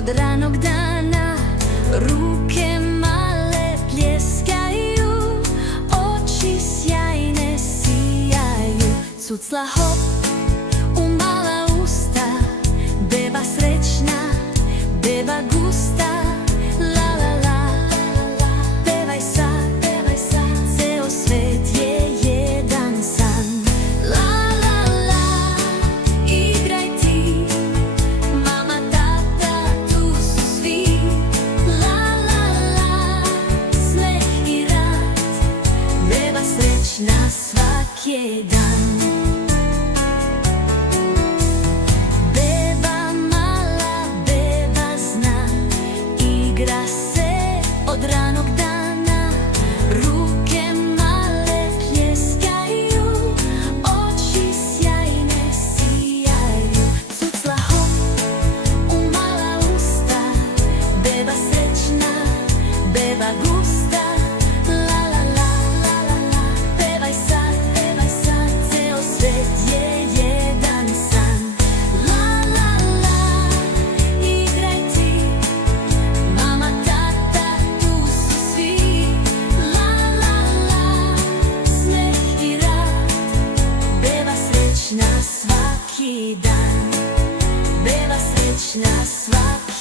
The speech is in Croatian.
od ranog dana. Ruke male pljeskaju, oči sjajne sijaju. Cucla hop u mala usta, beba srećna, beba gusta. La la la, pevaj sad, ceo svet je jedan san. La la la, igraj ti, mama, tata, tu su svi. La la la, smeh i rad, beba srećna svaki dan. Igra se od ranog dana, ruke male pljeskaju, oči sjajne sijaju. Cucla hop u mala usta, beba srećna, beba gusta. La la la, pevaj sad, ceo svet je jedan san. La la la, igraj ti, mama, tata, tu su svi. La la la, smeh i rad, beba srećna svaki dan, beba srećna svaki dan.